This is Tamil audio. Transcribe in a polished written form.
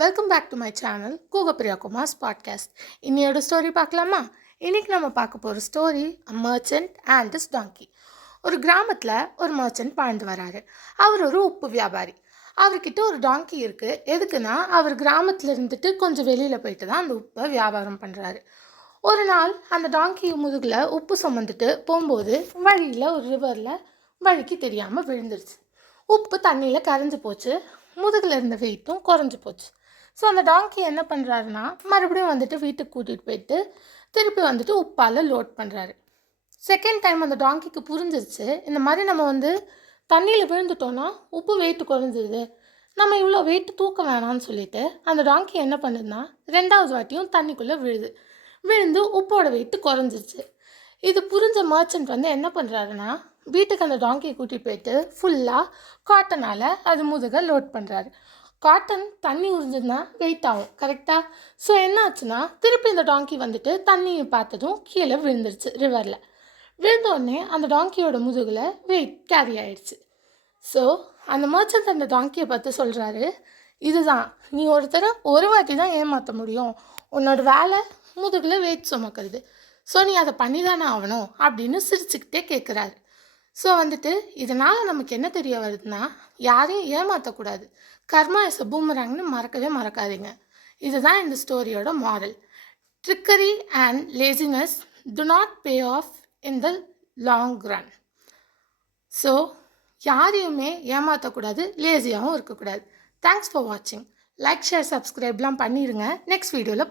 Welcome back to my channel கூகப்பிரியா குமார்ஸ் பாட்காஸ்ட். இன்னையோட ஸ்டோரி பார்க்கலாமா? இன்றைக்கி நம்ம பார்க்க போகிற story a merchant and his donkey. ஒரு கிராமத்தில் ஒரு மர்ச்சன்ட் வாழ்ந்து வராரு. அவர் ஒரு உப்பு வியாபாரி. அவர்கிட்ட ஒரு டாங்கி இருக்குது. எதுக்குன்னா அவர் கிராமத்தில் இருந்துட்டு கொஞ்சம் வெளியில் போயிட்டு தான் அந்த உப்பை வியாபாரம் பண்ணுறாரு. ஒரு நாள் அந்த டாங்கி முதுகில் உப்பு சுமந்துட்டு போகும்போது வழியில் ஒரு ரிவரில் வழிக்கு தெரியாமல் விழுந்துருச்சு. உப்பு தண்ணியில் கரைஞ்சி போச்சு. முதுகில் இருந்த வெயிட்டும் குறைஞ்சி போச்சு. ஸோ அந்த டாங்கி என்ன பண்ணுறாருன்னா மறுபடியும் வந்துட்டு வீட்டுக்கு கூட்டிகிட்டு போயிட்டு திருப்பி வந்துட்டு உப்பால் லோட் பண்ணுறாரு. செகண்ட் டைம் அந்த டாங்கிக்கு புரிஞ்சிருச்சு, இந்த மாதிரி நம்ம தண்ணியில் விழுந்துட்டோன்னா உப்பு வெயிட்டு குறைஞ்சிருது, நம்ம இவ்வளோ வெயிட்டு தூக்க வேணாம்னு சொல்லிட்டு அந்த டாங்கி என்ன பண்ணுதுன்னா ரெண்டாவது வாட்டியும் தண்ணிக்குள்ளே விழுந்து உப்போட வெயிட்டு குறைஞ்சிருச்சு. இது புரிஞ்ச மர்ச்சன்ட் என்ன பண்ணுறாருன்னா வீட்டுக்கு அந்த டாங்கியை கூட்டிகிட்டு போயிட்டு ஃபுல்லாக காட்டனால் அது முதுக லோட் பண்ணுறாரு. காட்டன் தண்ணி உறிஞ்சுன்னா வெயிட் ஆகும் கரெக்டாக. ஸோ என்ன ஆச்சுன்னா திருப்பி இந்த டாங்கி தண்ணியை பார்த்ததும் கீழே விழுந்துருச்சு. ரிவரில் விழுந்தோடனே அந்த டாங்கியோட முதுகில் வெயிட் கேரி ஆயிடுச்சு. ஸோ அந்த மர்ச்சன்ட் அந்த டாங்கியை பார்த்து சொல்கிறாரு, இதுதான் நீ ஒரு வாட்டி தான் ஏமாற்ற முடியும், உன்னோட வேலை முதுகில் வெயிட் சுமக்கிறது, ஸோ நீ அதை பண்ணி தானே ஆகணும் அப்படின்னு சிரிச்சுக்கிட்டே கேட்குறாரு. ஸோ இதனால் நமக்கு என்ன தெரிய வருதுன்னா, யாரையும் ஏமாற்றக்கூடாது, கர்மா இஸ் அ பூமராங்னு மறக்காதீங்க. இதுதான் இந்த ஸ்டோரியோட moral. Trickery and laziness do not pay off in the long run. So யாரையுமே ஏமாற்றக்கூடாது, லேசியாகவும் இருக்கக்கூடாது. தேங்க்ஸ் ஃபார் வாட்சிங். லைக், ஷேர், சப்ஸ்கிரைப்லாம் பண்ணிடுங்க. நெக்ஸ்ட் வீடியோவில்